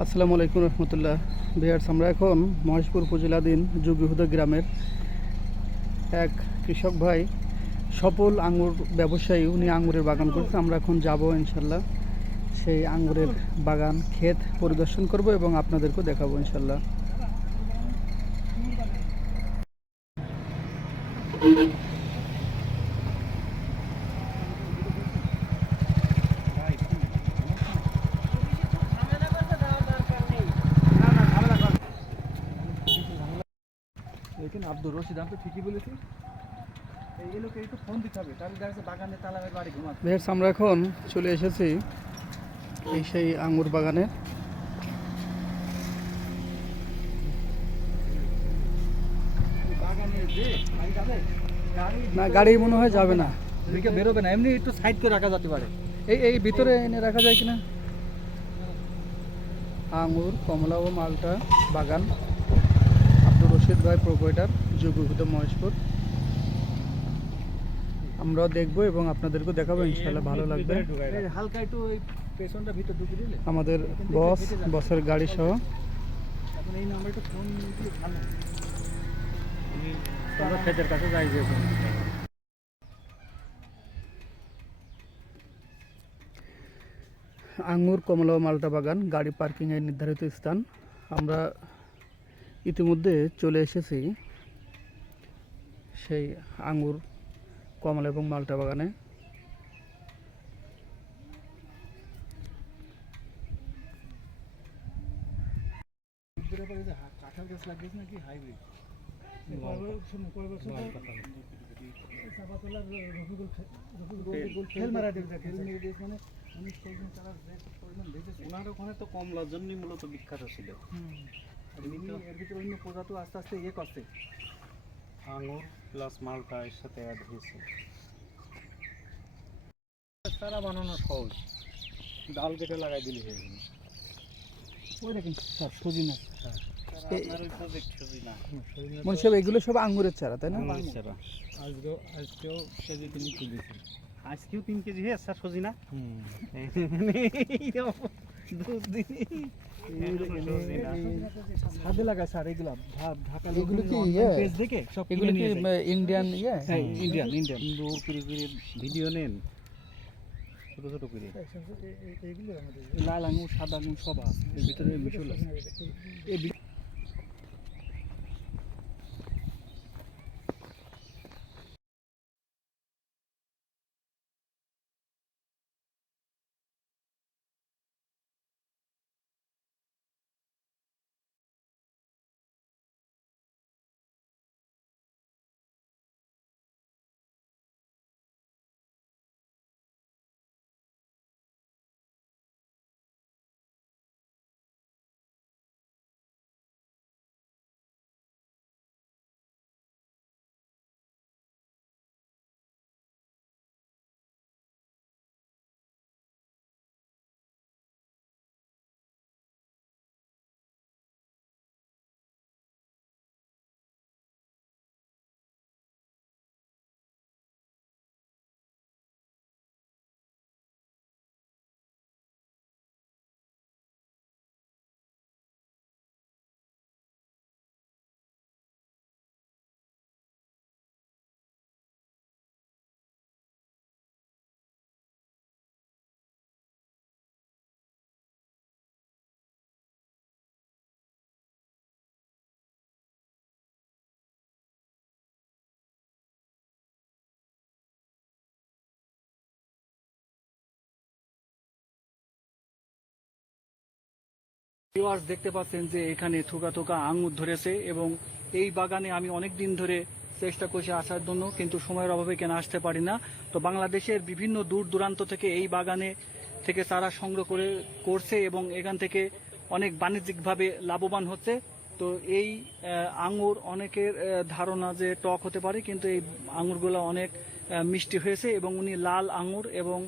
আসসালামু আলাইকুম রহমতুল্লাহ। ভিউয়ার্স, আমরা এখন মহেশপুর উপজেলাধীন যোগীহুদা গ্রামের এক কৃষক ভাই, সফল আঙ্গুর ব্যবসায়ী, উনি আঙ্গুরের বাগান করছে। আমরা এখন যাব ইনশাল্লাহ সেই আঙ্গুরের বাগান ক্ষেত পরিদর্শন করব এবং আপনাদেরকেও দেখাবো ইনশাল্লাহ। लेकिन আব্দুর রশিদ আমি তো ঠিকই বলেছি। এই লোকে একটু ফোন দিতে হবে, তাহলে দেখা যাচ্ছে বাগানে তালাবের বাড়ি ঘুমাচ্ছে। ভিউয়ার্স, আমরা এখন চলে এসেছি এই সেই আঙ্গুর বাগানে। বাগানে যে গাড়ি যাবে, না, গাড়ি মনে হয় যাবে না, দিকে বেরোবে না, এমনি একটু সাইড করে রাখা যেতে পারে। এই ভিতরে এনে রাখা যায় কিনা। আঙ্গুর, কমলা ও মালটা বাগান, আব্দুর রশিদ ভাই, প্রোপাইটার, যোগীহুদা মহেশপুর। আমরাও দেখবো এবং আপনাদেরকেও দেখাবো ইনশাআল্লাহ, ভালো লাগবে। হালকা একটু ওই পেছনটা ভিতর ঢুকে দিলে আমাদের বসের গাড়ি সহ এখন এই নাম্বারটা ফোন দিলে ভালো। আমরা ক্ষেতের কাছে যাই যে আঙ্গুর, কমলা ও মালটা বাগান, গাড়ি পার্কিংয়ের নির্ধারিত স্থান। আমরা ইতিমধ্যে চলে এসেছি সেই আঙ্গুর, কমলা এবং মালটা বাগানে। কাঁঠাল গাছ লাগিয়েছে নাকি হাইব্রিড? ওনার ওখানে তো কমলার জন্যই মূলত বিখ্যাত ছিল। এর ভিতরে অন্য প্রজাতি আস্তে আস্তে ইয়ে করছে, আঙুর প্লাস মালটা এর সাথে অ্যাড হয়েছে। চারা বানানো সহজ, ডাল কেটে লাগাই দিলে হয়ে যাবে। ওই দেখেন সজিনা, আপনার ওই প্রজেক্ট সজিনা মনে সব এগুলো সব আঙ্গুরের চারা, তাই না? ছাড়া আজকেও কেজি 3 কেজি, আজকেও 3 কেজি হয়ে স্যার সজিনা। ছাদে লাগাইছে। আর এগুলা ঢাকা এগুলো কি পেজ দেখে সব এগুলো কি ইন্ডিয়ান ইন্ডিয়ান দূর করে করে ভিডিও নেন, ছোট ছোট করে। লাল আঙুর, সাদা আঙুর সব আছে এর ভিতরে, মিশল আছে। ভিউয়ার্স, দেখতে পাচ্ছেন যে এখানে থোকা থোকা আঙ্গুর ধরেছে এবং এই বাগানে আমি অনেক দিন ধরে চেষ্টা করছি আসার জন্য, কিন্তু সময়ের অভাবে কেন আসতে পারি না। তো বাংলাদেশের বিভিন্ন দূর দূরান্ত থেকে এই বাগানে থেকে চারা সংগ্রহ করছে এবং এখান থেকে অনেক বাণিজ্যিকভাবে লাভবান হচ্ছে। তো এই আঙ্গুর অনেকের ধারণা যে টক হতে পারে, কিন্তু এই আঙ্গুরগুলো অনেক মিষ্টি হয়েছে এবং উনি লাল আঙ্গুর এবং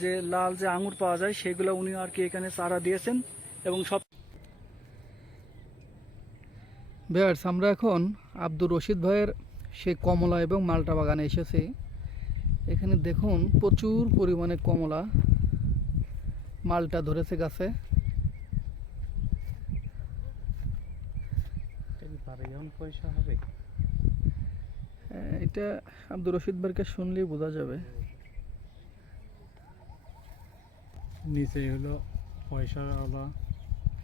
যে লাল যে আঙ্গুর পাওয়া যায় সেগুলো উনি আর কি এখানে চারা দিয়েছেন এবং সব। ভিউয়ার্স, আমরা এখন আব্দুর রশিদ ভাইয়ের সেই কমলা এবং মালটা বাগানে এসেছি। এখানে দেখুন প্রচুর পরিমাণে কমলা, মালটা ধরেছে গাছে। বাড়িওয়ান পয়সা হবে। এটা আব্দুর রশিদ ভাইকে শুনলেই বোঝা যাবে। নিচে হলো পয়সা আলা।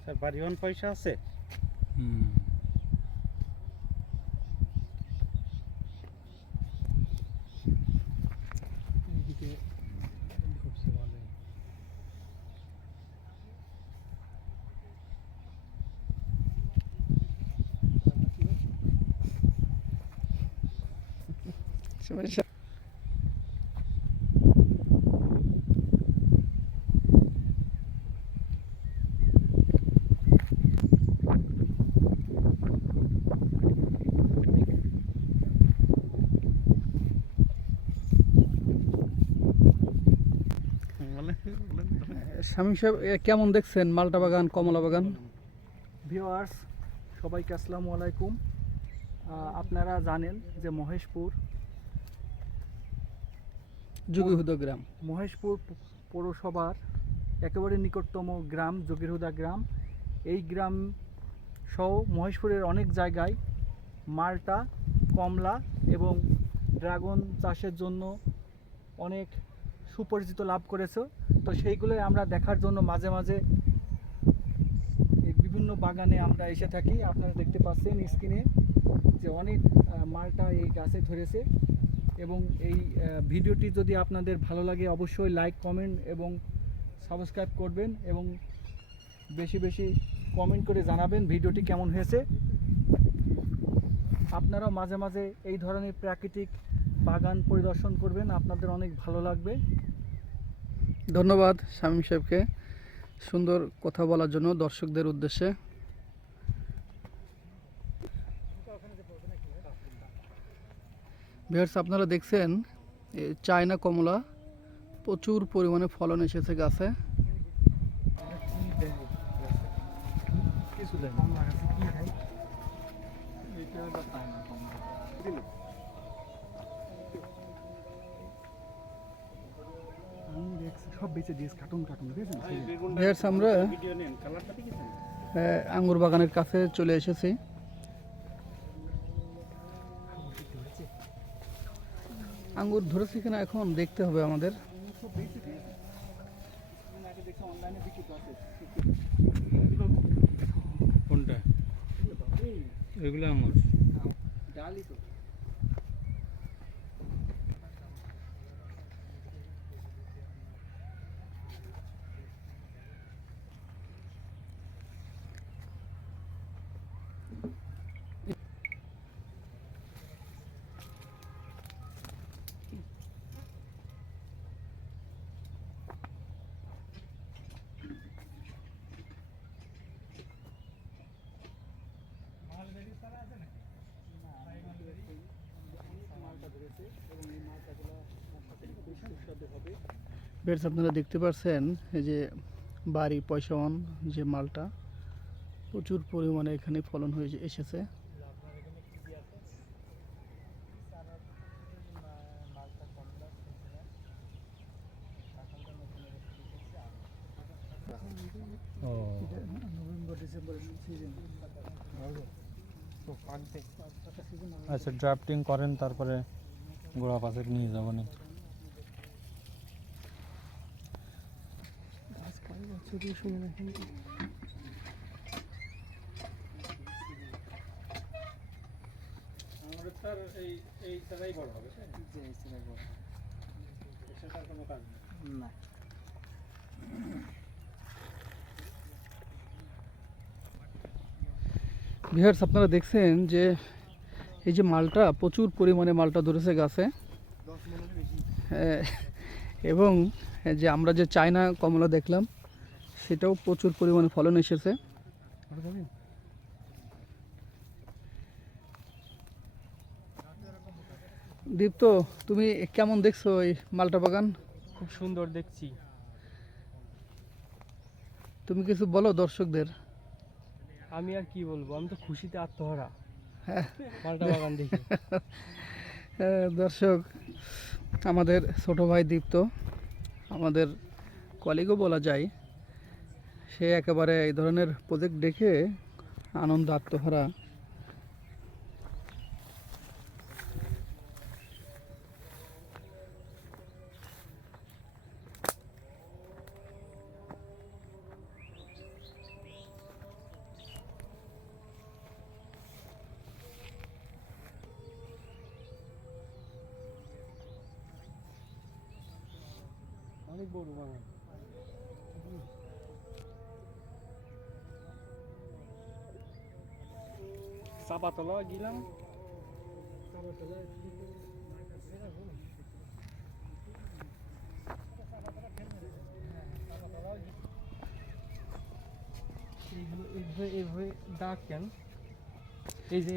স্যার বাড়িওয়ান পয়সা আছে। এদিকে ঢুকছে ভালোই। শামীম সাহেব কেমন দেখছেন মালটা বাগান, কমলা বাগান? ভিউয়ার্স, সবাইকে আসসালামু আলাইকুম। আপনারা জানেন যে যোগীহুদা গ্রাম। মহেশপুর পৌরসভার একেবারে নিকটতম গ্রাম যোগীরহুদা গ্রাম। এই গ্রাম সহ মহেশপুরের অনেক জায়গায় মাল্টা, কমলা এবং ড্রাগন চাষের জন্য অনেক সুপরিচিত লাভ করেছে। তো সেইগুলোই আমরা দেখার জন্য মাঝে মাঝে এই বিভিন্ন বাগানে আমরা এসে থাকি। আপনারা দেখতে পাচ্ছেন স্ক্রিনে যে অনেক মাল্টা এই গাছে ধরেছে। এবং এই ভিডিওটি যদি আপনাদের ভালো লাগে অবশ্যই লাইক, কমেন্ট এবং সাবস্ক্রাইব করবেন এবং বেশি বেশি কমেন্ট করে জানাবেন ভিডিওটি কেমন হয়েছে। আপনারাও মাঝে মাঝে এই ধরনের প্রাকৃতিক বাগান পরিদর্শন করবেন, আপনাদের অনেক ভালো লাগবে। ধন্যবাদ শামীম সাহেবকে সুন্দর কথা বলার জন্য দর্শকদের উদ্দেশ্যে। ভিউয়ার্স, আপনারা দেখছেন চায়না কমলা প্রচুর পরিমাণে ফলন এসেছে গাছে। সব বেঁচে দিয়েছে কার্টুন কার্টুন, ভিউয়ার্স, আমরা ভিডিও নেন, কালারটা দেখেছেন? আঙ্গুর বাগানের কাছে চলে এসেছি। আঙ্গুর ধরেছি কিনা এখন দেখতে হবে আমাদের। কোনটা? এগুলো আমার ডালই তো। ভিউয়ার্স, আপনারা দেখতে পাচ্ছেন এই যে বাড়ি পয়সাওয়ান যে মালটা প্রচুর পরিমাণে এখানে ফলন হয়ে এসেছে। নভেম্বর ডিসেম্বরের সিজন। আচ্ছা, ড্রাফটিং করেন তারপরে গোড়া পাশে নিয়ে যাবো নি। আমাদের স্যার এই ছাড়াই বড় হবে, সেটার কোনো কাজ নেই। না, ভিউয়ার্স, আপনারা দেখছেন যে এই যে মালটা প্রচুর পরিমাণে মালটা ধরেছে গাছে। এবং যে আমরা যে চায়না কমলা দেখলাম সেটাও প্রচুর পরিমাণে ফলন এসেছে। দীপ্ত, তুমি কেমন দেখছো এই মালটা বাগান? খুব সুন্দর দেখছি। তুমি কিছু বলো দর্শকদের। আমি আর কি বলবো, আমি তো খুশিতে আত্মহারা হ্যাঁ। মালটা বাগান দেখে। দর্শক, আমাদের ছোট ভাই দীপ্ত, আমাদের কলিগও বলা যায়, সে একেবারে এই ধরনের প্রজেক্ট দেখে আনন্দ আত্মহারা। অনেক বড় বাগান। চাপাতলা গেলাম। এইভাবে দাগ কেন? এই যে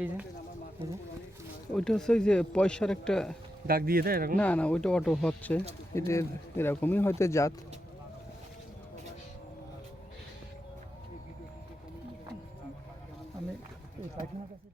ওইটা হচ্ছে ওই যে পয়সার একটা, দাগ দিয়ে দেয় এরকম। না না ওইটা অটো হচ্ছে, এদের এরকমই হয়তো জাত। আমি